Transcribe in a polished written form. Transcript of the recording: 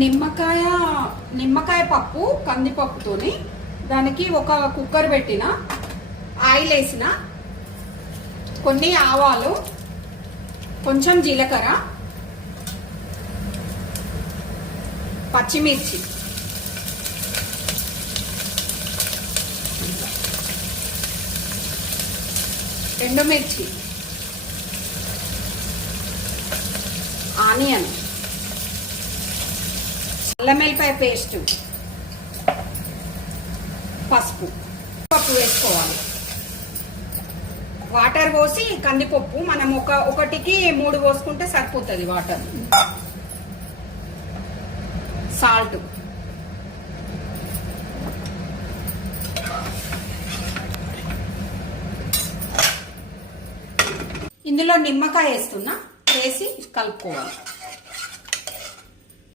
నిమ్మకాయ పప్పు కందిపప్పుతోని దానికి ఒక కుక్కర్ పెట్టిన, ఆయిల్ వేసిన, కొన్ని ఆవాలు, కొంచెం జీలకర్ర, పచ్చిమిర్చి, ఎండుమిర్చి, ఆనియన్, అల్లం వెల్లిపాయ పేస్ట్, పసుపు వేసుకోవాలి. వాటర్ పోసి కందిపప్పు మనం ఒకటికి 3 పోసుకుంటే సరిపోతుంది వాటర్. సాల్ట్, ఇందులో నిమ్మకాయ వేస్తున్నా, వేసి కలుపుకోవాలి.